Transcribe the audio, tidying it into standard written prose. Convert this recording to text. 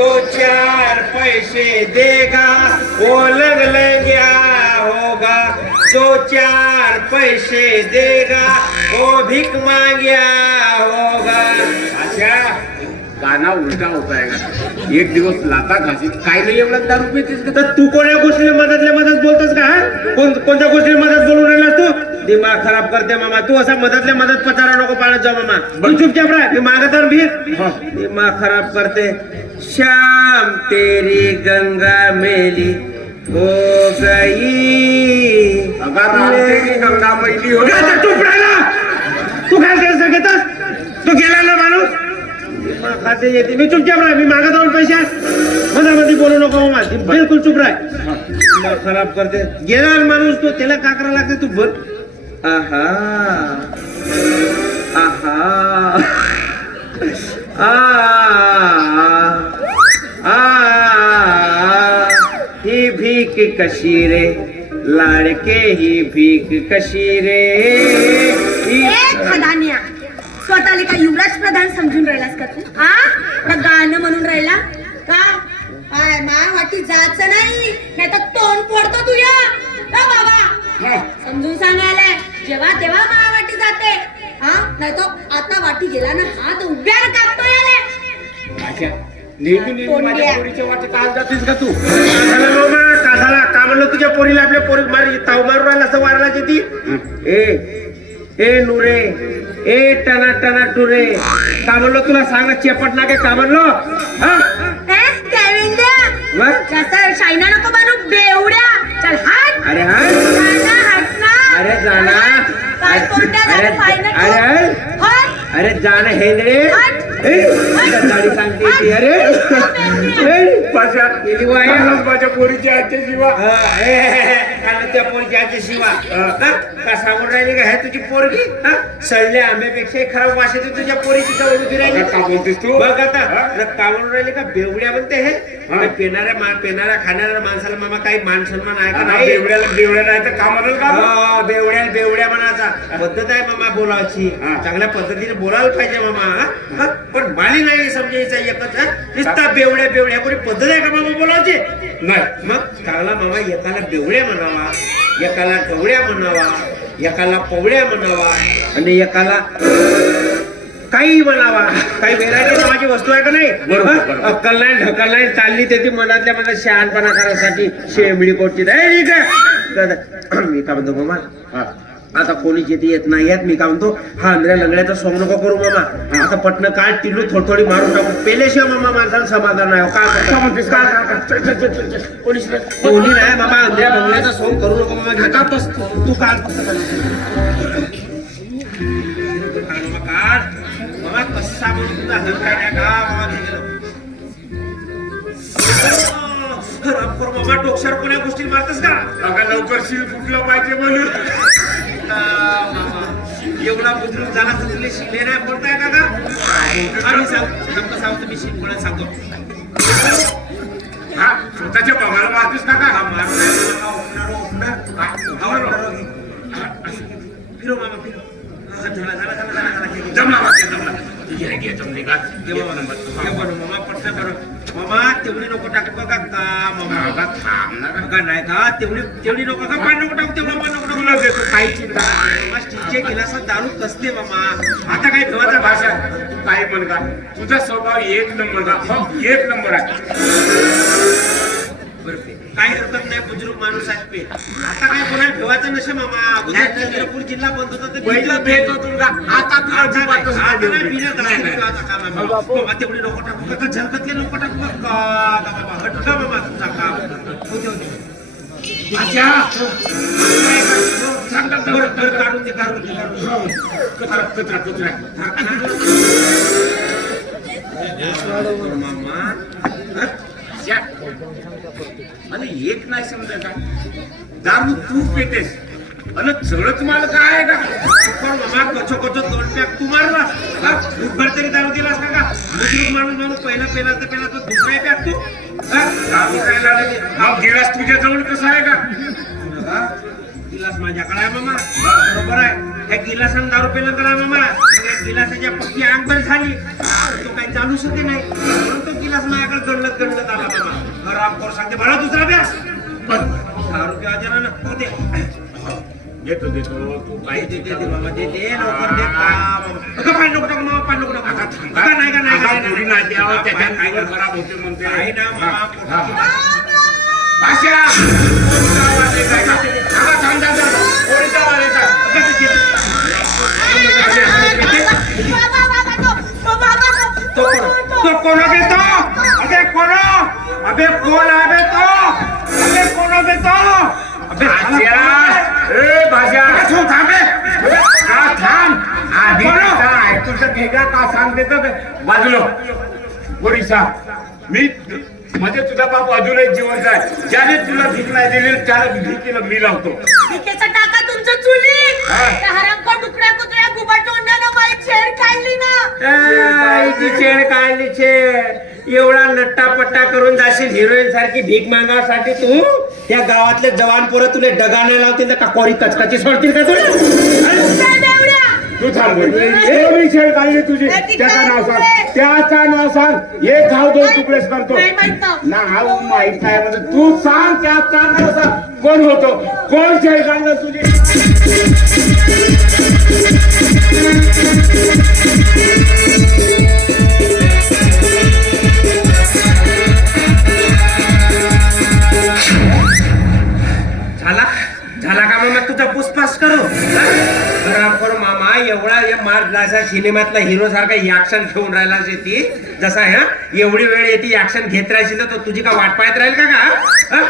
तो 4 पैसे देगा वो लंगलंग्या होगा, जो 4 पैसे देगा वो भीक मांग्या होगा. अच्छा गाणं उलटा होत आहे का? एक दिवस लाता घासीत काय नाही एवढा दारू पितेस का? तर तू कोण्या गोष्टीला मदत बोलतोस का? कोणत्या गोष्टीला मदत बोलून राहिलास तू? दिमाग खराब करते मामा. तू असा मदत पचारा नको पाळत जा मामा. तू चुपचाप राह. मी मागत आण भीर. दिमाग खराब करते. श्याम तेरी गंगा मेली हो गई, अगर तेरी गंगा मैली हो. चुप राहिला. तू काय टेन्शन घेतोस? तू गेला ना माणूस. दिमाग खाते येते. मी चुपचाप राह. मी मागत आण पैसे. मध्ये बोलू नको मामा. बिलकुल चुप राह. दिमाग खराब करते. गेला माणूस तो. त्याला का करायला लागते? तू बोल. आहा आहा ही भीक कशी रे लाडके, ही भीक कशी रे. खदानिया स्वतःला का युवराज प्रधान समजून राहिलास का तू? हा का गाणं म्हणून राहिला का? काय मा वाटी जायचं नाही, नाही तर तोंड फोडतो तुझ्या. बाबा समजून सांगायला जेव्हा तेव्हा मा वाटी जाते. हा नाही तो आता वाटी गेला ना हात उभ्या कापतो याले. नेहमी माझ्या पोरीच्या वाटेत आज जातेस का तू? कासाला का म्हणलं तुझ्या पोरीला? आपल्या पोरी मारी ताव मारू राहिला असं वारला ती. ए नुरे, ए टना टना टुरे, का म्हणलो तुला सांग चेपट ना का म्हणलो? जास्त शायना नको बनू बेवड्या. चल हात. अरे हा अरे जाना. अरे जाण हेंद्रे. गाडी सांगते ती. अरे माझ्या पोरीच्या आजच्या शिवा त्या पोरीच्या आजच्या शिवा का सांगून राहिली का? हे तुझी पोरगी सडल्या आंब्यापेक्षा खराब वास येते तुझ्या पोरीची. का राहिली का बोलतेस तू? बघ आता का म्हणून राहिली का? बेवड्या म्हणते हे. पेणाऱ्या खाणाऱ्या माणसाला मामा काही मान सन्मान आहे का नाही? बेवड्या नाही तर का म्हणून का? बेवड्या म्हणाचा पद्धत आहे मामा बोलायची. चांगल्या पद्धतीने बोलायला पाहिजे मामा. पण माली नाही समजायचा एकच. नुसता बेवड्या कोणी पद्धत आहे का मामा बोलायची? नाही. मग चांगला मामा एकाला बेवड्या म्हणावा, एकाला गवड्या म्हणावा, एकाला पवड्या म्हणावा आणि एकाला काही म्हणावा. काही व्हेरायटी नावाची वस्तू आहे का नाही? अक्कल नाही ढकल नाही चालली ते ती मनातल्या मनात शहाणपणा करायसाठी शेंबडी कोटची. मी का म्हणतो मामा, आता कोणी शेती येत नाही येत. मी का म्हणतो हा अंधऱ्या लंगड्याचा सोंग नको करू मामा. आता पटणं काय टिल्लू थोडी मारून टाकू. पेलेशिवाय मामा माणसाला समाधान नाही. कोणी नाही मामा. अंधऱ्या लंगड्याचा सोंग करू नको मामा. घेतात तू काढ मामा. कसा म्हणून तुझा हल काय का मामा? डोक्यावर कोण्या गोष्टी मारतस का? अगं लवकर शिव फुटलं पाहिजे म्हणून. एवढा बुद्रुक झाला तर तुला शिले नाही बोलताय का? आम्ही सांगतो मी शिकवण्यात सांगतो. हा स्वतःच्या बाबाला मारतेस का? फिरो मामा फिरो. मामा पटना करो मामा. तेवढी नको टाकू का मामा? थांब नाही का? तेवढी नको का? पाणी नको टाकू. तेवढा नको टाकू. काही चिंता स्टीलच्या गिलासात दारू कसते मामा. आता काय ठेवायचा भाषा काय म्हण का? तुझा स्वभाव एक नंबर का? एक नंबर आहे. काही हरकत नाही. बुजुर्ग माणूस आहे. आता काय कोणाला ठेवायचं नसे मामा. चंद्रपूर जिल्हा बंद होता पहिला भेट होतो का? आता तुला अजिबातच नाही तेवढी नको टाकू का? झलकतले नको टाकू का? हट का मामा तुमचा काम. काढून दे मामा. आणि एक नाही समजा का? दारू तू पेतेस आणि चढत मला काय आहे का? मामा कचो 2 पॅक तू मारला दुपार तरी दारू दिलास का? बुजुर्ग माणूस पहिला पेला तो दुसरा पॅक तू दारू काय लागली? गिलास तुझ्या जवळ कसा आहे का? गिलास माझ्याकडे आहे मामा. बरोबर आहे. त्या गिलासानं दारू पेला तर मामा गिलासाच्या पक्की आंग बंद झाली. तो काय काही चालूच होते नाही म्हणून तो गिलास माझ्याकडे गणलत आला बाबा रामखोर सांगते मला दुसरा अभ्यास पण 10 रुपये हजार ना तू दे देतो तू काही दे बाबा दे लवकर दे का पाणी नको टाकू मामा पाणी नको टाकू नाही द्यावं त्याच्यात काय खराब होते म्हणते नाही ना मामा भाषा पोरीचा वालेचा तो कोण बेतो अबे कोण अबे कोण आहे तो अबे कोण बेतो अबे भाषा थांब आधी तुझं भेगा का सांगते तर बाजूला पोरीसा मी म्हणजे तुझा बाप अजूनही जिवंत आहे ज्याने तुला भीक नाही दिली त्याला भीकीला मी लावतो भीकेचा टाका तुमच्या चुलीत त्या हरामखोर तुकड्या कुत्र्या गुबट तोंडानं माझी छेड काढली ना छेड काढली छेड एवढा नट्टापट्टा करून जाशील हिरोईन सारखी भीक मागासाठी तू त्या गावातले जवान पोरं तुला डगाने लावतील का कोरी कचकाची सोडतील का तुला तू थांब एवढी छेड काढली तुझी त्याचं नाव सांग त्याचं नाव सांग एक घाव 2 तुकडेच करतो नाव माहित नाही म्हणजे तू सांग त्याचं नाव सांग कोण होतो कोण छेड काढलं तुझी झाला का मग तुझा पुष्पास करू रामखोर मामा एवढा सिनेमातला हिरो सारखा ऍक्शन घेऊन राहिला ती जसा ह्या एवढी वेळ येते ऍक्शन घेत राहशील तर तुझी का वाट पाहत राहील का